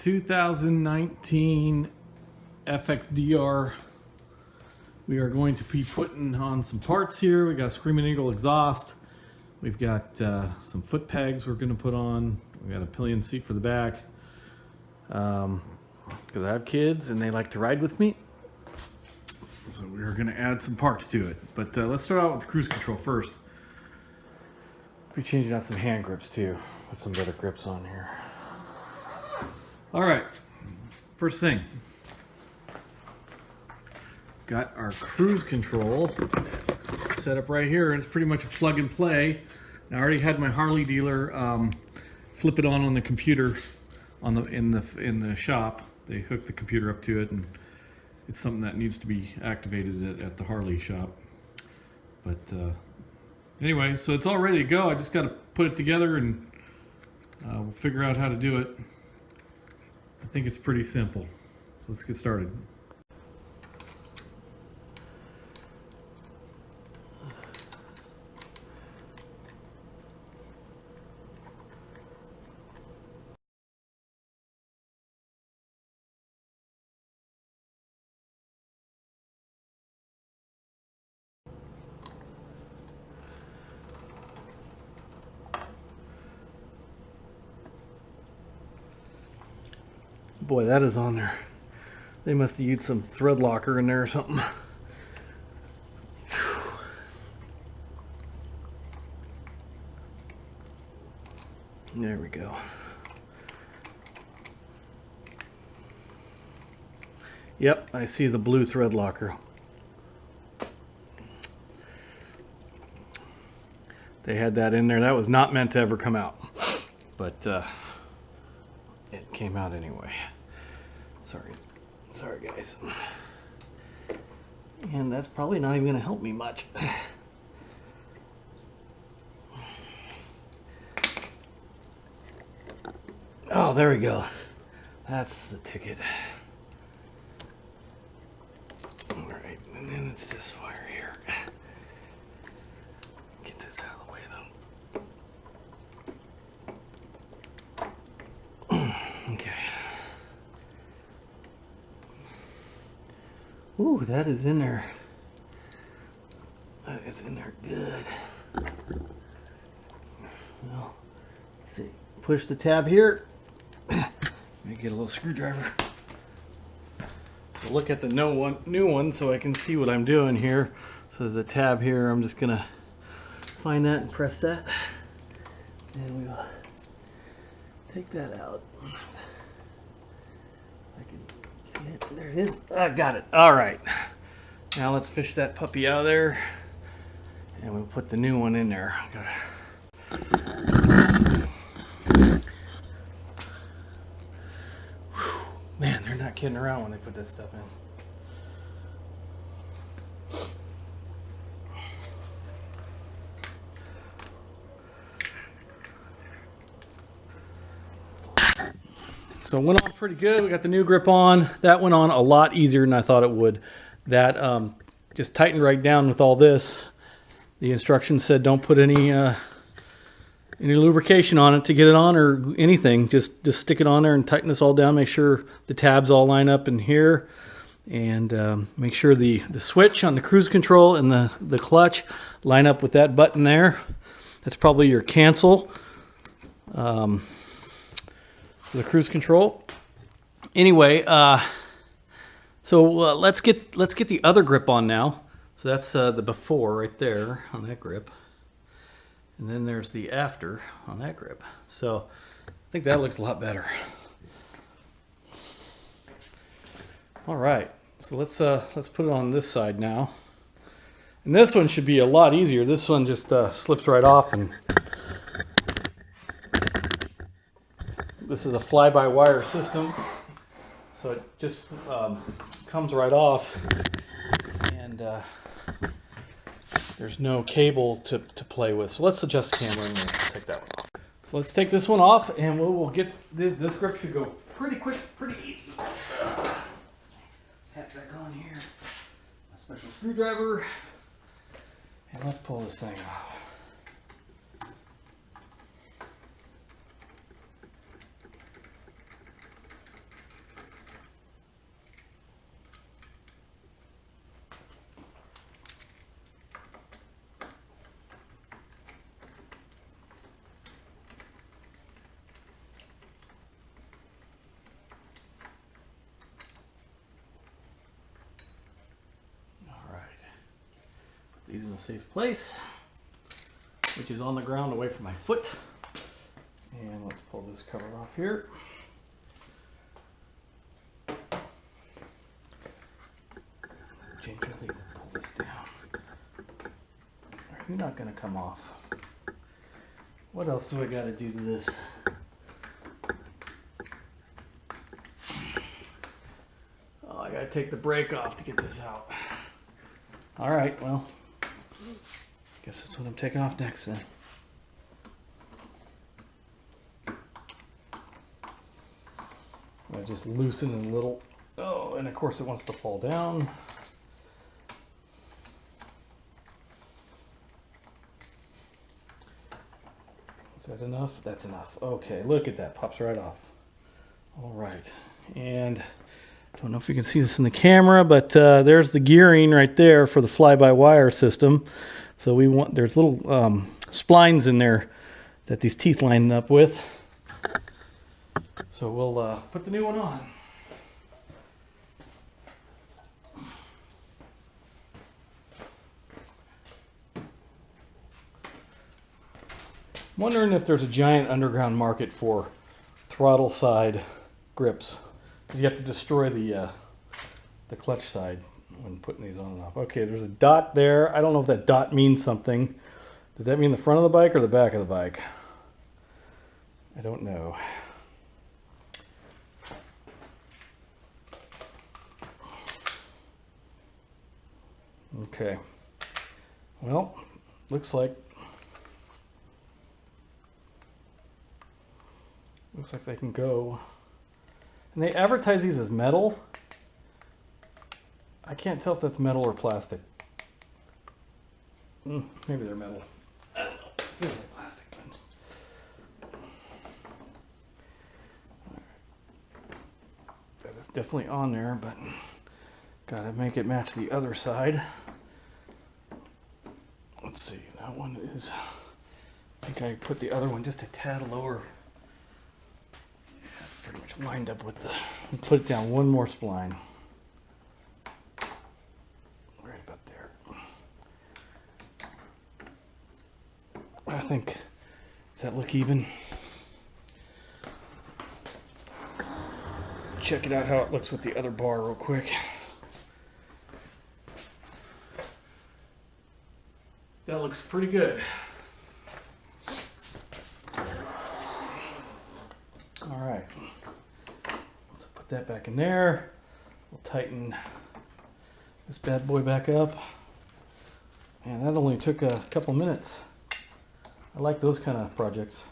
2019 FXDR. We are going to be putting on some parts here. We got Screaming Eagle exhaust. We've got some foot pegs we're going to put on. We got a pillion seat for the back. Because I have kids and they like to ride with me. So we're going to add some parts to it. But let's start out with the cruise control first. We're changing out some hand grips too. Put some better grips on here. All right, first thing. Got our cruise control set up right here, and it's pretty much a plug and play. I already had my Harley dealer flip it on the computer in the shop. They hooked the computer up to it, and it's something that needs to be activated at the Harley shop. But anyway, so it's all ready to go. I just got to put it together, and we'll figure out how to do it. I think it's pretty simple. So let's get started. Boy, that is on there. They must have used some thread locker in there or something. There we go. Yep, I see the blue thread locker. They had that in there. That was not meant to ever come out, but it came out anyway. Sorry guys. And that's probably not even going to help me much. Oh, there we go. That's the ticket. All right, and then it's this wire here. Get this out of the way though. Okay. Ooh, that is in there. That is in there good. Well, let's see. Push the tab here. Let me get a little screwdriver. So look at the new one so I can see what I'm doing here. So there's a tab here. I'm just gonna find that and press that. And we'll take that out. I can see it. There it is. I got it. All right. Now let's fish that puppy out of there. And we'll put the new one in there. Man, they're not kidding around when they put this stuff in. So it went on pretty good. We got the new grip on. That went on a lot easier than I thought it would. That just tightened right down with all this. The instructions said don't put any lubrication on it to get it on or anything. Just stick it on there and tighten this all down. Make sure the tabs all line up in here, and make sure the switch on the cruise control and the clutch line up with that button there. That's probably your cancel for the cruise control. Anyway, so let's get the other grip on now. So that's the before right there on that grip. And then there's the after on that grip. So I think that looks a lot better. All right, so let's put it on this side now. And this one should be a lot easier. This one just slips right off, and this is a fly-by-wire system. So it just comes right off, and there's no cable to play with. So let's adjust the camera and take that one off. So let's take this one off, and we'll get this grip should go pretty quick, pretty easy. Tap back on here. A special screwdriver, and let's pull this thing off. these in a safe place, which is on the ground away from my foot. And let's pull this cover off here. Gingerly pull this down. You're not going to come off. What else do I got to do to this? Oh, I got to take the brake off to get this out. All right, well, guess that's what I'm taking off next then. I just loosen it a little. Oh, and of course it wants to fall down. Is that enough? That's enough. Okay, look at that. Pops right off. All right. And don't know if you can see this in the camera, but there's the gearing right there for the fly-by-wire system. So we want, there's little splines in there that these teeth line up with. So we'll put the new one on. I'm wondering if there's a giant underground market for throttle side grips. You have to destroy the clutch side when putting these on and off. Okay, there's a dot there. I don't know if that dot means something. Does that mean the front of the bike or the back of the bike? I don't know. Okay, well, looks like they can go. And they advertise these as metal. I can't tell if that's metal or plastic. Maybe they're metal. I don't know. It feels like plastic. That is definitely on there, but gotta make it match the other side. Let's see, that one is, I think I put the other one just a tad lower. Yeah, pretty much lined up with the, put it down one more spline. Right about there. I think, does that look even? Check it out how it looks with the other bar real quick. That looks pretty good. All right, let's put that back in there. We'll tighten this bad boy back up. And that only took a couple minutes. I like those kind of projects.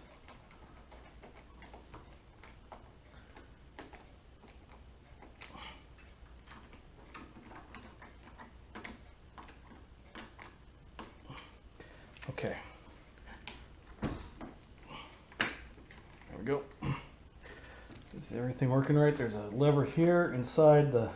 Okay. There we go. Is everything working right? There's a lever here inside the...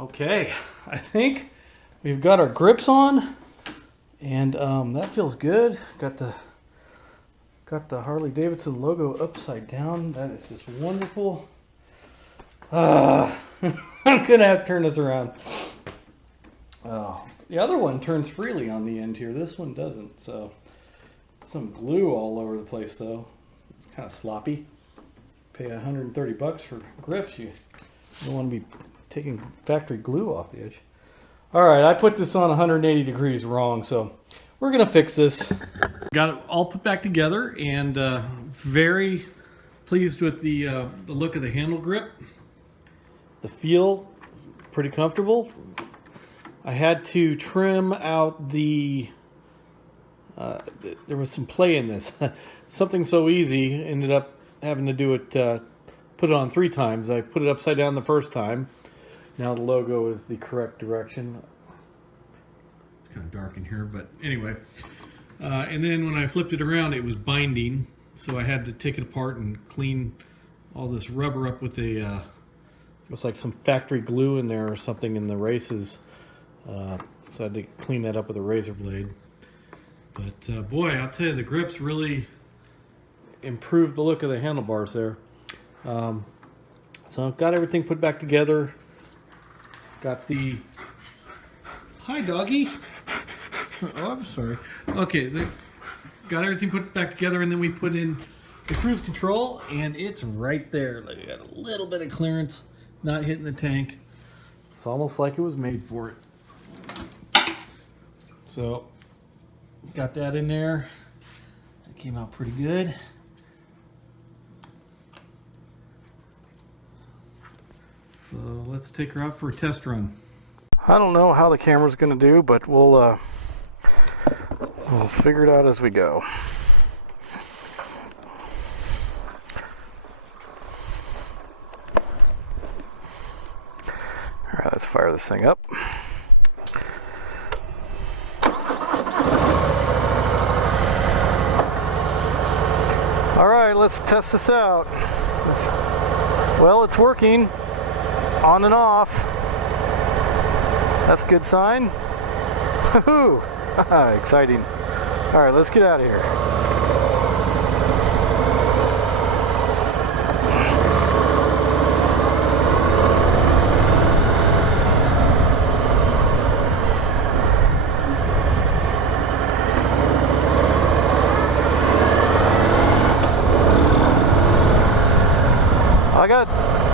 Okay, I think we've got our grips on, and that feels good. Got the Harley Davidson logo upside down. That is just wonderful. I'm gonna have to turn this around. Oh, the other one turns freely on the end here. This one doesn't. So some glue all over the place though. It's kind of sloppy. Pay 130 bucks for grips. You don't want to be taking factory glue off the edge. All right, I put this on 180 degrees wrong, so we're gonna fix this. Got it all put back together, and very pleased with the look of the handle grip. The feel is pretty comfortable. I had to trim out the, there was some play in this. Something so easy, ended up having to do it put it on 3 times. I put it upside down the first time. Now the logo is the correct direction. It's kind of dark in here, but anyway. And then when I flipped it around, it was binding, so I had to take it apart and clean all this rubber up with a looks like some factory glue in there or something in the races. So I had to clean that up with a razor blade. But boy, I'll tell you, the grips really improved the look of the handlebars there. So I've got everything put back together. Got the... Hi, doggy. Oh, I'm sorry. Okay, so got everything put back together, and then we put in the cruise control, and it's right there. Like, I got a little bit of clearance, not hitting the tank. It's almost like it was made for it. So, got that in there. That came out pretty good. So let's take her out for a test run. I don't know how the camera's going to do, but we'll figure it out as we go. All right, let's fire this thing up. All right, let's test this out. Well, it's working on and off. That's a good sign. Woohoo! Exciting. All right, let's get out of here.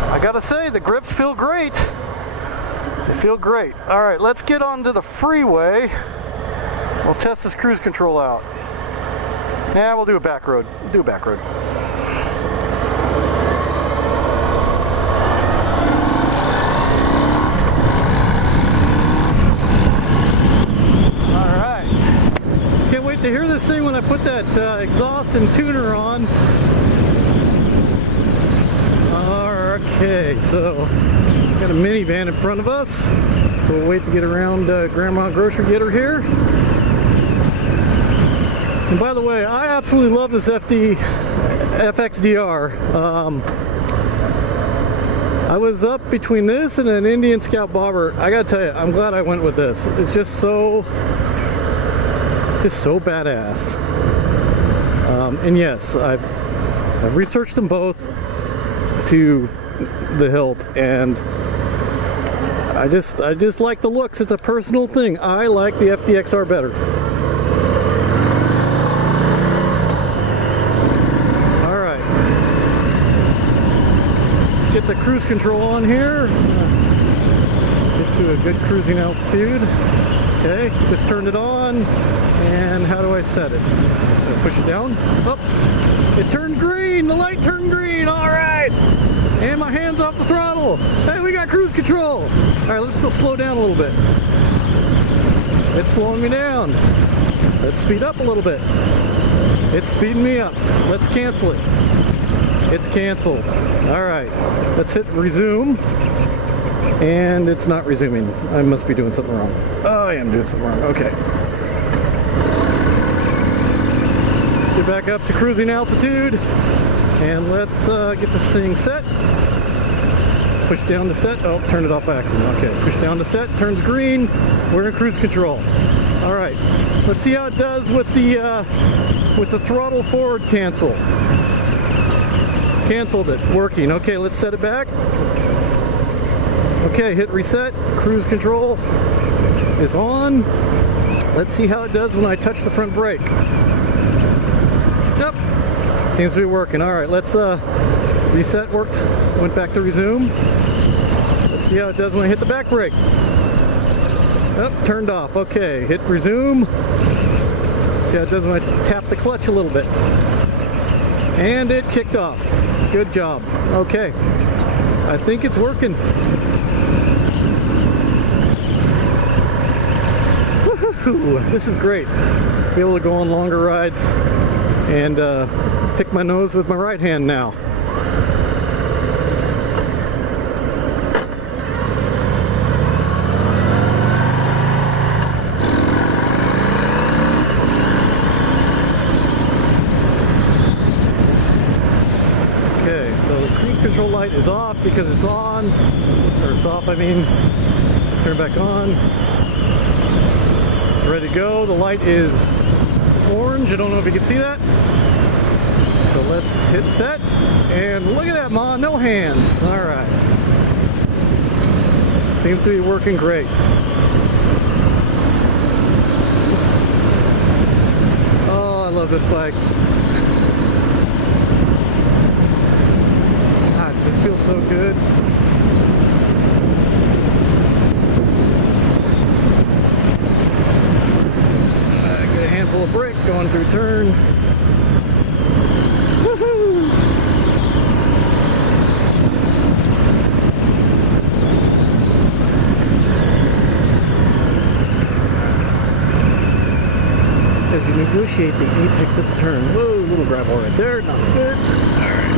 I gotta say, the grips feel great. They feel great. All right, let's get onto the freeway. We'll test this cruise control out. Yeah, we'll do a back road. Do a back road. All right. Can't wait to hear this thing when I put that exhaust and tuner on. Okay, so got a minivan in front of us, so we'll wait to get around Grandma Grocery Getter here. And by the way, I absolutely love this FXDR. I was up between this and an Indian Scout Bobber. I gotta tell you, I'm glad I went with this. It's just so badass. And yes, I've researched them both to the hilt, and I just like the looks. It's a personal thing. I like the FDXR better. All right, let's get the cruise control on here. Get to a good cruising altitude. Okay, just turned it on, and how do I set it? Push it down. Oh, it turned green. The light turned green. All right. And my hand's off the throttle. Hey, we got cruise control. All right, let's go slow down a little bit. It's slowing me down. Let's speed up a little bit. It's speeding me up. Let's cancel it. It's canceled. All right, let's hit resume. And it's not resuming. I must be doing something wrong. Oh, I am doing something wrong. Okay. Let's get back up to cruising altitude. And let's get this thing set. Push down to set. Oh, turned it off by accident. Okay, push down to set. Turns green. We're in cruise control. All right. Let's see how it does with the throttle forward cancel. Canceled it. Working. Okay, let's set it back. Okay, hit reset. Cruise control is on. Let's see how it does when I touch the front brake. Yep. Seems to be working. All right, let's reset. Worked. Went back to resume. Let's see how it does when I hit the back brake. Oh, turned off. Okay, hit resume. Let's see how it does when I tap the clutch a little bit. And it kicked off. Good job. Okay, I think it's working. Woohoo! This is great. Be able to go on longer rides and pick my nose with my right hand now. cruise control light is off because it's on, or it's off, I mean. Let's turn it back on. It's ready to go. The light is orange. I don't know if you can see that. So let's hit set, and look at that, Ma, no hands. All right. Seems to be working great. Oh, I love this bike. God, it just feels so good. Get a handful of brake going through turn. Woohoo! As you negotiate the apex of the turn. Whoa, little gravel right there, not good. Alright.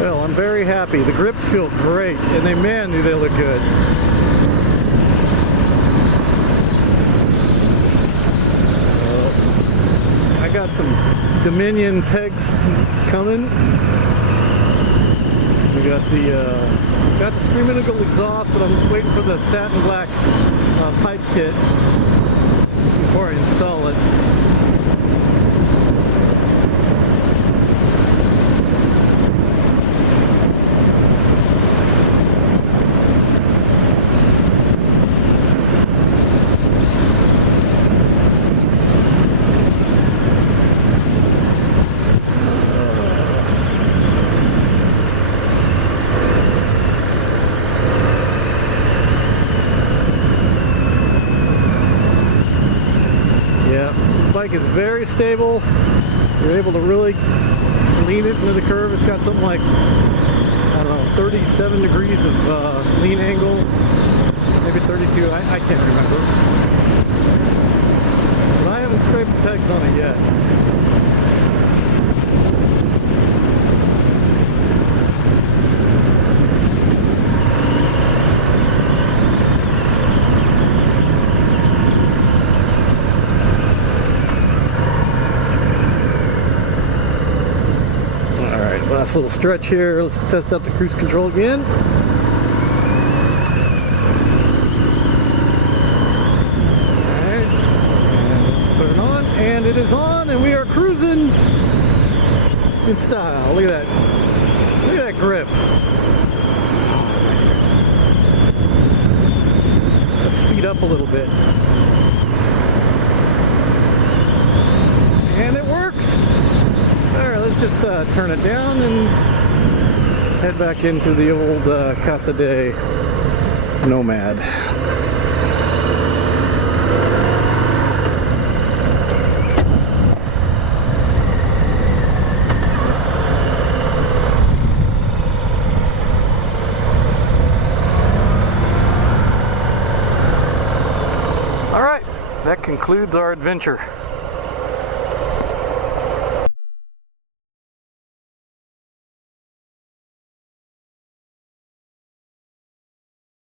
Well, I'm very happy. The grips feel great, and man, do they look good. I got some Dominion pegs coming. We got the Screaming Eagle exhaust, but I'm waiting for the satin black pipe kit before I install it. This bike is very stable. You're able to really lean it into the curve. It's got something like, I don't know, 37 degrees of lean angle, maybe 32, I can't remember. But I haven't scraped the pegs on it yet. Last little stretch here. Let's test out the cruise control again. Alright, and let's put it on, and it is on, and we are cruising in style. Look at that. Look at that grip. Let's speed up a little bit. And it works. Alright, let's just turn it down and head back into the old Casa de Nomad. Alright, that concludes our adventure.